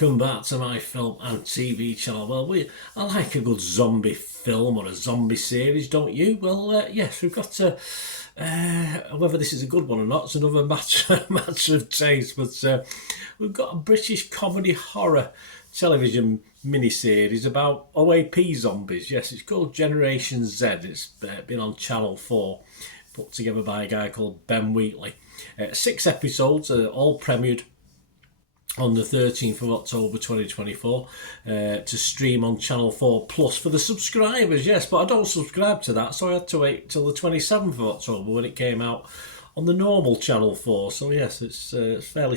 welcome back to my film and TV channel. Well, I like a good zombie film or a zombie series, don't you? Well, yes, we've got whether this is a good one or not, it's another matter of taste, but we've got a British comedy horror television miniseries about OAP zombies. Yes, it's called Generation Z. It's been on Channel 4, put together by a guy called Ben Wheatley. 6 episodes, all premiered on the 13th of October 2024 to stream on Channel 4 Plus for the subscribers, yes, but I don't subscribe to that, so I had to wait till the 27th of October when it came out on the normal Channel 4. So yes, it's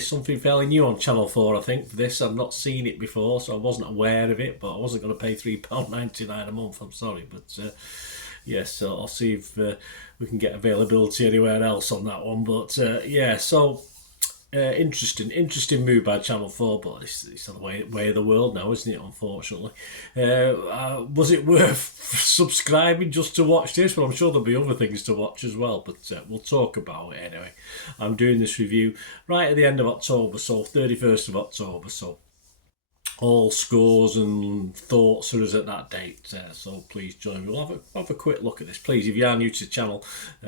something fairly new on Channel 4, I think, for this. I've not seen it before, so I wasn't aware of it, but I wasn't going to pay £3.99 a month, I'm sorry, but yes, so I'll see if we can get availability anywhere else on that one, but yeah, so interesting move by Channel 4, but it's the way of the world now, isn't it, unfortunately. Was it worth subscribing just to watch this? Well, I'm sure there'll be other things to watch as well, but we'll talk about it anyway. I'm doing this review right at the end of October, so 31st of October, so all scores and thoughts are at that date, so please join me. We'll have a quick look at this. Please, if you are new to the channel,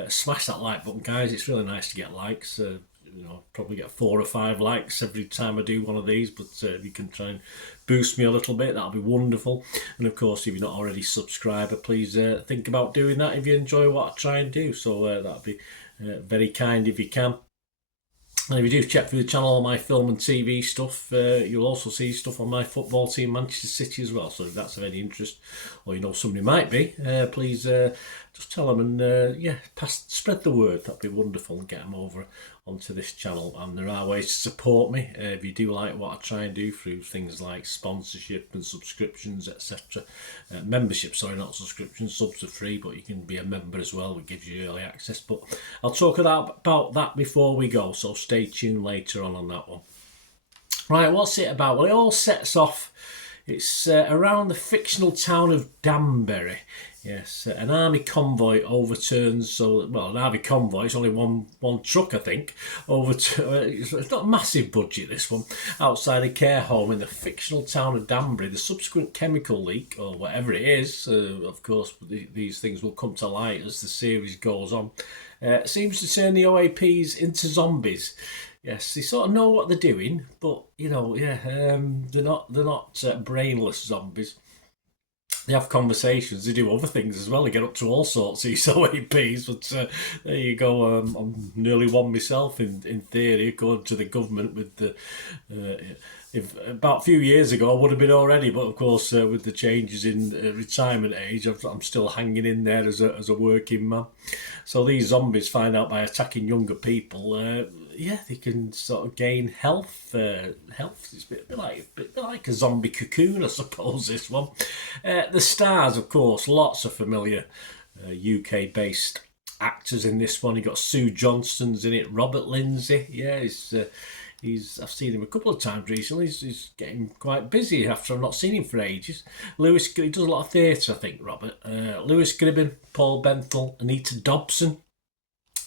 smash that like button, guys. It's really nice to get likes. Probably get 4 or 5 likes every time I do one of these, but if you can try and boost me a little bit, that'll be wonderful. And of course, if you're not already a subscriber, please think about doing that if you enjoy what I try and do. So that'll be very kind if you can. And if you do check through the channel, all my film and TV stuff, you'll also see stuff on my football team, Manchester City, as well. So if that's of any interest, or you know somebody might be, please just tell them and spread the word. That'd be wonderful, and get them over onto this channel. And there are ways to support me if you do like what I try and do through things like sponsorship and subscriptions, etc. Membership, sorry, not subscriptions. Subs are free, but you can be a member as well, which gives you early access. But I'll talk about that before we go, so stay tuned later on that one. Right, what's it about? Well, it all sets off. It's around the fictional town of Danbury. Yes, an army convoy overturns. An army convoy. It's only one truck, I think. It's not a massive budget, this one. Outside a care home in the fictional town of Danbury, the subsequent chemical leak, or whatever it is, of course, these things will come to light as the series goes on. Seems to turn the OAPs into zombies. Yes, they sort of know what they're doing, but they're not brainless zombies. They have conversations, they do other things as well, they get up to all sorts of these OAPs, but there you go. I'm nearly one myself in theory, according to the government, with the if about a few years ago I would have been already, but of course with the changes in retirement age, I'm still hanging in there as a working man. So these zombies find out by attacking younger people, they can sort of gain health. It's a bit like a zombie cocoon, I suppose, this one. The stars, of course, lots of familiar UK-based actors in this one. You've got Sue Johnston's in it, Robert Lindsay. Yeah, I've seen him a couple of times recently. He's getting quite busy after I've not seen him for ages. He does a lot of theatre, I think, Robert. Lewis Gribben, Paul Benthel, Anita Dobson,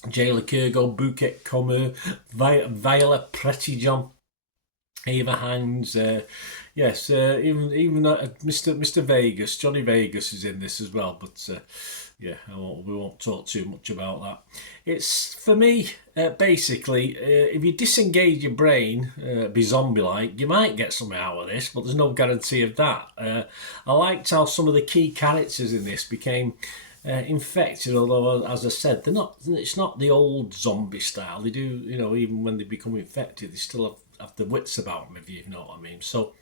Jayla Kurgo, Bouquet Comer, Viola Prettyjohn, Eva Hines, even Mr. Vegas, Johnny Vegas is in this as well, but we won't talk too much about that. It's, for me, basically, if you disengage your brain, be zombie-like, you might get something out of this, but there's no guarantee of that. I liked how some of the key characters in this became infected, although, as I said, it's not the old zombie style. They do, even when they become infected, they still have the wits about them, if you know what I mean. So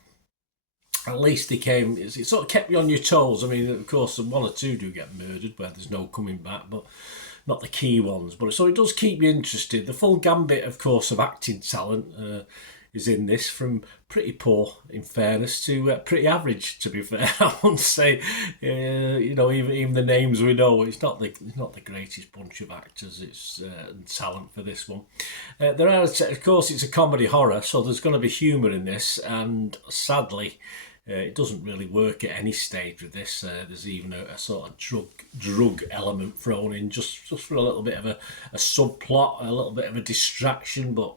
at least it sort of kept you on your toes. I mean, of course, 1 or 2 do get murdered where there's no coming back, but not the key ones. But so it does keep you interested. The full gambit, of course, of acting talent is in this, from pretty poor, in fairness, to pretty average, to be fair. I wouldn't say, even the names we know, it's not the greatest bunch of actors. It's talent for this one. There are, of course, it's a comedy horror, so there's going to be humour in this, and sadly, it doesn't really work at any stage with this. There's even a sort of drug element thrown in, just for a little bit of a subplot, a little bit of a distraction, but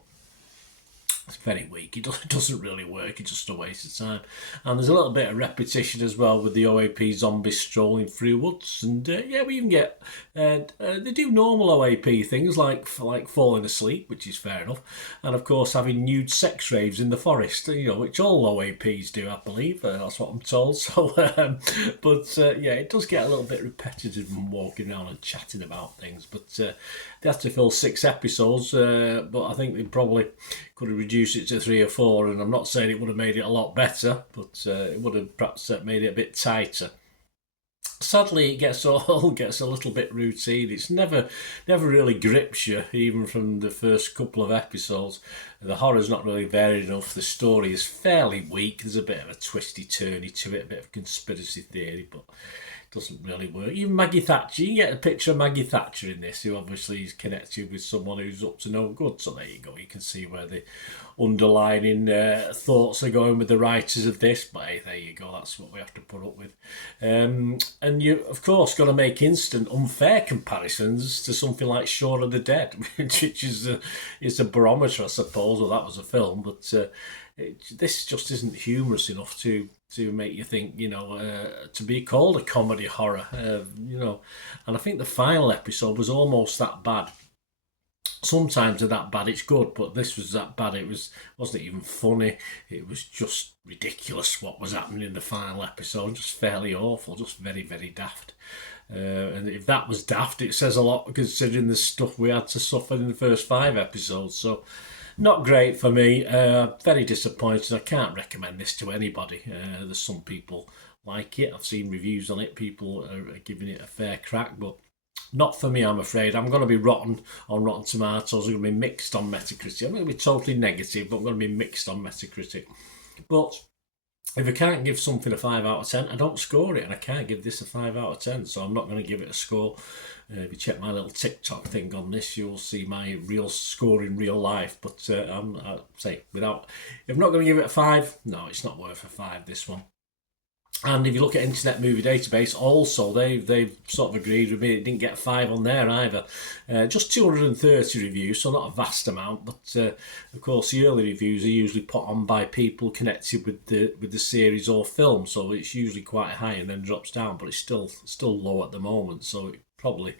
It's very weak. It doesn't really work. It's just a waste of time. And there's a little bit of repetition as well with the OAP zombies strolling through woods. And yeah, we even get they do normal OAP things like falling asleep, which is fair enough. And of course, having nude sex raves in the forest, which all OAPs do, I believe. That's what I'm told. So, yeah, it does get a little bit repetitive and walking around and chatting about things. But they have to fill 6 episodes. But I think they probably could have reduced it to 3 or 4, and I'm not saying it would have made it a lot better, but it would have perhaps made it a bit tighter. Sadly, it gets a little bit routine. It's never really grips you, even from the first couple of episodes. The horror's not really varied enough. The story is fairly weak. There's a bit of a twisty-turny to it, a bit of conspiracy theory, but doesn't really work. Even Maggie Thatcher, you get a picture of Maggie Thatcher in this, who obviously is connected with someone who's up to no good. So there you go. You can see where the underlining thoughts are going with the writers of this. But hey, there you go. That's what we have to put up with. And you, of course, got to make instant unfair comparisons to something like Shaun of the Dead, which is a barometer, I suppose. Well, that was a film, but this just isn't humorous enough to make you think, to be called a comedy horror, and I think the final episode was almost that bad. Sometimes they're that bad it's good, but this was that bad wasn't even funny. It was just ridiculous what was happening in the final episode, just fairly awful, just very, very daft. And if that was daft, it says a lot considering the stuff we had to suffer in the first 5 episodes. So not great for me. Very disappointed. I can't recommend this to anybody. There's some people like it. I've seen reviews on it. People are giving it a fair crack, but not for me, I'm afraid. I'm going to be rotten on Rotten Tomatoes. I'm going to be mixed on Metacritic. I'm going to be totally negative, but I'm going to be mixed on Metacritic. But if I can't give something a 5 out of 10, I don't score it, and I can't give this a 5 out of 10, so I'm not going to give it a score. If you check my little TikTok thing on this, you'll see my real score in real life. But if I'm not going to give it a 5, no, it's not worth a 5, this one. And if you look at Internet Movie Database, also they've sort of agreed with me. It didn't get a 5 on there either. Just 230 reviews, so not a vast amount. But of course, the early reviews are usually put on by people connected with the series or film, so it's usually quite high and then drops down. But it's still low at the moment, so it probably.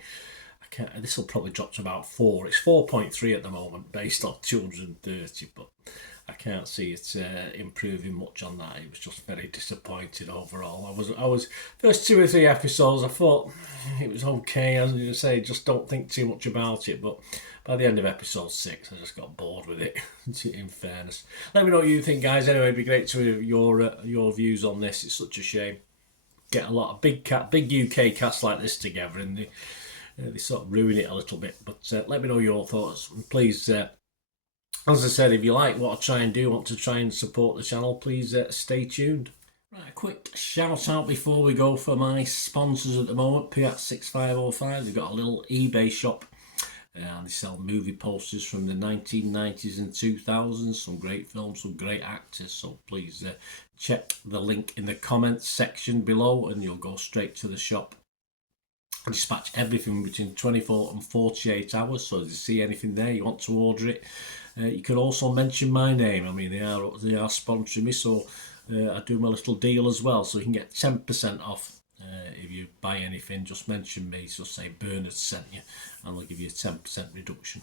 This will probably drop to about 4. It's 4.3 at the moment, based on 230, but I can't see it improving much on that. It was just very disappointed overall. I was first 2 or 3 episodes, I thought it was okay. As you say, just don't think too much about it. But by the end of episode 6, I just got bored with it. In fairness, let me know what you think, guys. Anyway, it'd be great to hear your views on this. It's such a shame. Get a lot of big UK casts like this together, and they sort of ruin it a little bit. But let me know your thoughts. And please, as I said, if you like what I try and do, want to try and support the channel, please stay tuned. Right, a quick shout out before we go for my sponsors at the moment. Piat6505, they've got a little eBay shop. And they sell movie posters from the 1990s and 2000s. Some great films, some great actors. So please check the link in the comments section below and you'll go straight to the shop. I dispatch everything between 24 and 48 hours. So if you see anything there, you want to order it, you can also mention my name. I mean, they are sponsoring me, so I do my little deal as well. So you can get 10% off. If you buy anything, just mention me. So say Bernard sent you, and they'll give you a 10% reduction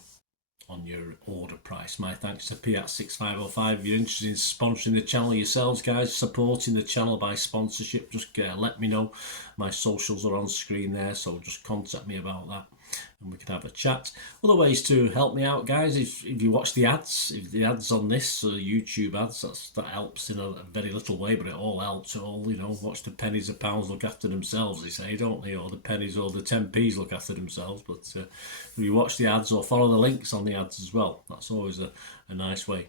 on your order price. My thanks to Piat6505. If you're interested in sponsoring the channel yourselves, guys, supporting the channel by sponsorship, just let me know. My socials are on screen there, so just contact me about that and we can have a chat. Other ways to help me out, guys, if you watch the ads, if the ads on this, YouTube ads, that helps in a very little way, but it all helps. It all, watch the pennies and pounds look after themselves, they say, don't they? Or the pennies or the 10p's look after themselves. But if you watch the ads or follow the links on the ads as well, that's always a nice way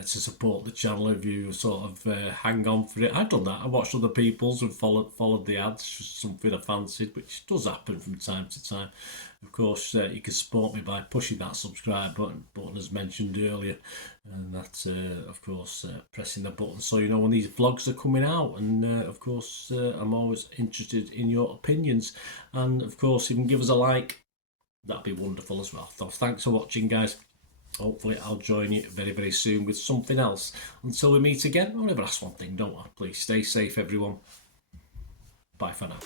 to support the channel. If you sort of hang on for it, I've done that. I watched other people's and followed the ads, just something I fancied, which does happen from time to time. Of course, you can support me by pushing that subscribe button as mentioned earlier, and that of course pressing the button so you know when these vlogs are coming out. And of course I'm always interested in your opinions, and of course if you can give us a like, that'd be wonderful as well. So thanks for watching, guys. Hopefully I'll join you very, very soon with something else. Until we meet again, I'll never ask one thing, don't I? Please stay safe, everyone. Bye for now.